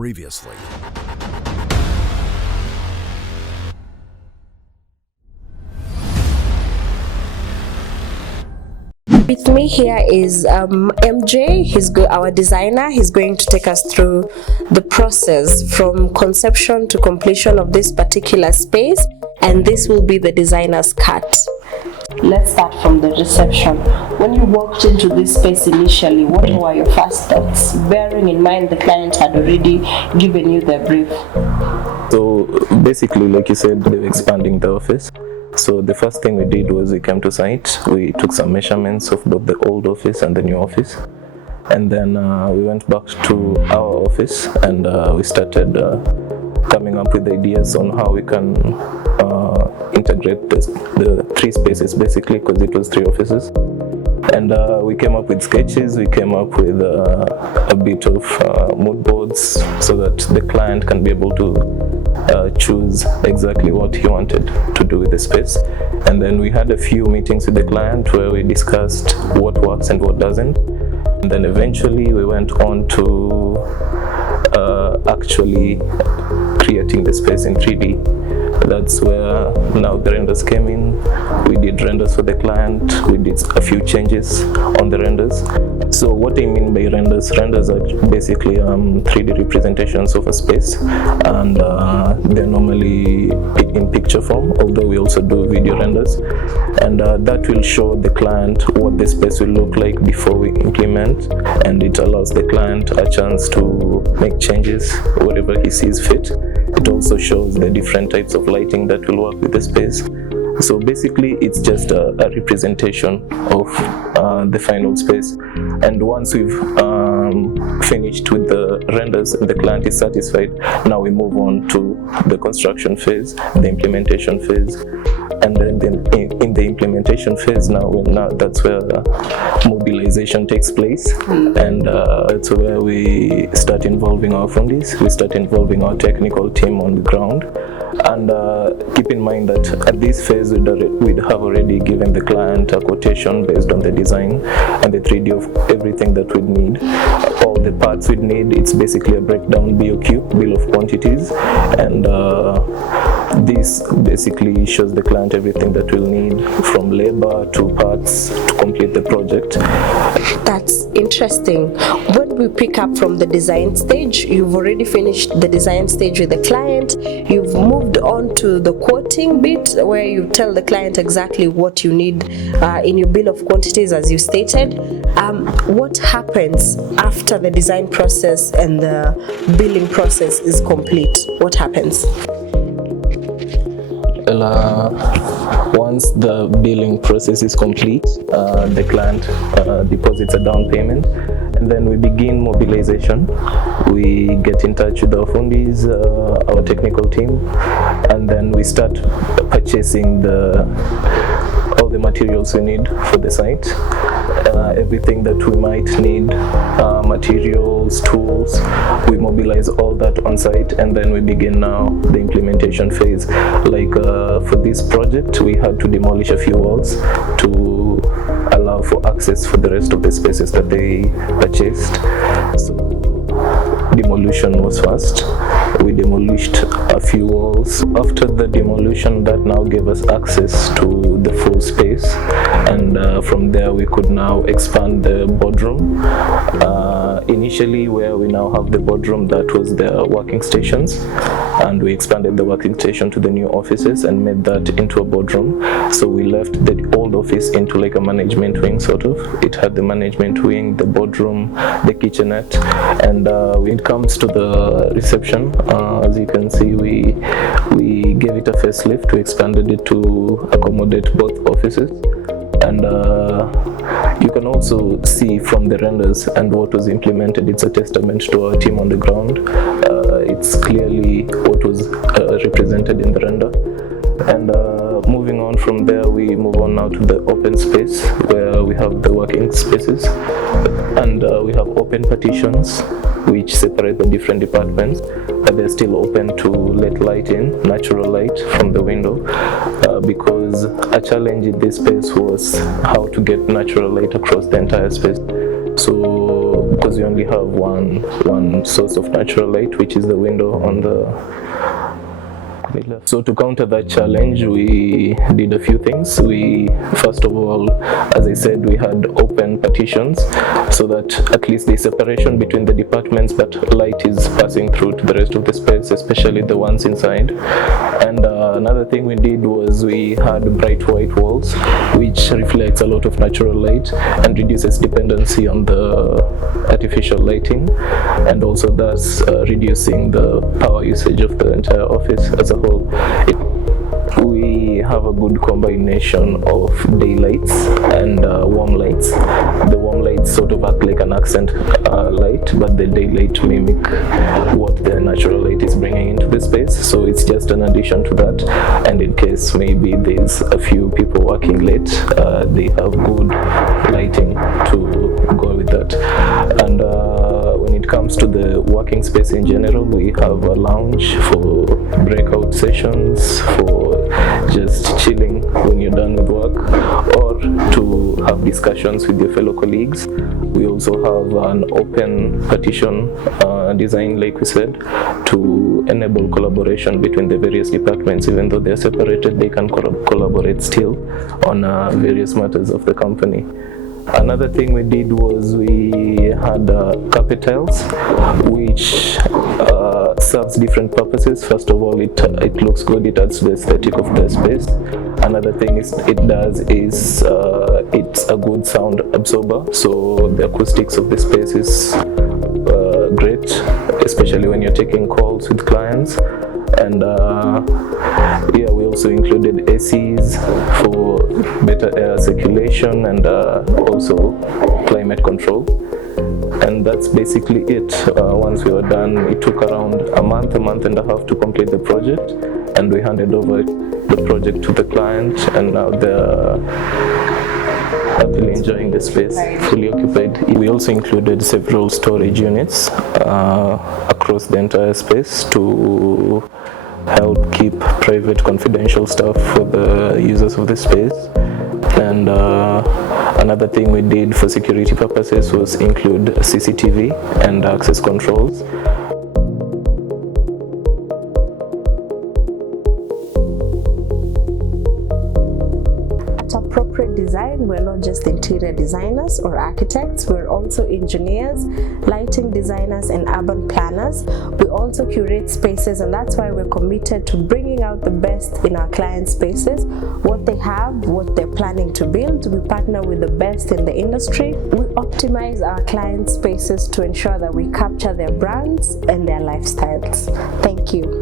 Previously. With me here is MJ. Our designer. He's going to take us through the process from conception to completion of this particular space, and this will be the designer's cut. Let's start from the reception. When you walked into this space initially, what were your first thoughts, bearing in mind the client had already given you the brief? So basically, like you said, they were expanding the office. So the first thing we did was we came to site, we took some measurements of both the old office and the new office, and then we went back to our office and we started coming up with ideas on how we can integrate the three spaces, basically, because it was three offices. And we came up with sketches, we came up with a bit of mood boards so that the client can be able to choose exactly what he wanted to do with the space. And then we had a few meetings with the client where we discussed what works and what doesn't. And then eventually we went on to actually creating the space in 3D. That's where now the renders came in. We did renders for the client. We did a few changes on the renders. So what I mean by renders are basically 3D representations of a space, and they're normally in picture form, although we also do video renders. And that will show the client what the space will look like before we implement, and it allows the client a chance to make changes wherever he sees fit. It also shows the different types of lighting that will work with the space. So basically it's just a representation of the final space. And once we've finished with the renders and the client is satisfied, now we move on to the construction phase, the implementation phase. And then in the implementation phase now that's where mobilization takes place, and that's where we start involving our fundis, we start involving our technical team on the ground. And keep in mind that at this phase we'd have already given the client a quotation based on the design and the 3D of everything that we'd need, all the parts we'd need. It's basically a breakdown BOQ, bill of quantities, and this basically shows the client everything that we'll need from labor to parts to complete the project. That's interesting. When we pick up from the design stage, you've already finished the design stage with the client. You've moved on to the quoting bit where you tell the client exactly what you need in your bill of quantities, as you stated. What happens after the design process and the billing process is complete? What happens? Once the billing process is complete, the client deposits a down payment, and then we begin mobilization. We get in touch with our fundis, our technical team, and then we start purchasing all the materials we need for the site. Everything that we might need, materials, tools, we mobilize all that on site, and then we begin now the implementation phase. Like for this project, we had to demolish a few walls to allow for access for the rest of the spaces that they purchased. So demolition was first. We demolished a few walls. After the demolition, that now gave us access to the full space, and from there we could now expand the boardroom. Initially, where we now have the boardroom, that was the working stations, and we expanded the working station to the new offices and made that into a boardroom. So we left the old office into like a management wing, sort of. It had the management wing, the boardroom, the kitchenette, and when it comes to the reception, as you can see, we gave it a facelift. We expanded it to accommodate both offices, and you can also see from the renders and what was implemented, it's a testament to our team on the ground. It's clearly what was represented in the render. And moving on from there, we move on now to the open space where we have the working spaces, and we have open partitions which separate the different departments, but they're still open to let light in, natural light from the window, because a challenge in this space was how to get natural light across the entire space. So because we only have one source of natural light, which is the window on the left. So to counter that challenge, we did a few things. We, first of all, as I said, we had open partitions so that at least there's separation between the departments, but light is passing through to the rest of the space, especially the ones inside. And another thing we did was we had bright white walls, which reflects a lot of natural light and reduces dependency on the artificial lighting, and also thus reducing the power usage of the entire office as a whole. We have a good combination of daylights and warm lights. The warm lights sort of act like an accent light, but the daylight mimic what the natural light is bringing into the space. So it's just an addition to that. And in case maybe there's a few people working late, they have good lighting to go with that. And when it comes to the working space in general, we have a lounge for breakout sessions, for just chilling when you're done with work, or to have discussions with your fellow colleagues. We also have an open partition design, like we said, to enable collaboration between the various departments. Even though they're separated, they can collaborate still on various matters of the company. Another thing we did was we had carpet tiles, which serves different purposes. First of all, it looks good, it adds to the aesthetic of the space. Another thing it's a good sound absorber, so the acoustics of the space is great, especially when you're taking calls with clients. And yeah, we also included ACs for better air circulation and also climate control. And that's basically it. Once we were done, it took around a month and a half to complete the project, and we handed over the project to the client, and now they're happily enjoying the space, fully occupied. We also included several storage units across the entire space to help keep private, confidential stuff for the users of the space. And another thing we did for security purposes was include CCTV and access controls. Appropriate design, we're not just interior designers or architects, we're also engineers, lighting designers, and urban planners. We also curate spaces, and that's why we're committed to bringing out the best in our client spaces, what they have, what they're planning to build. We partner with the best in the industry. We optimize our client spaces to ensure that we capture their brands and their lifestyles. Thank you.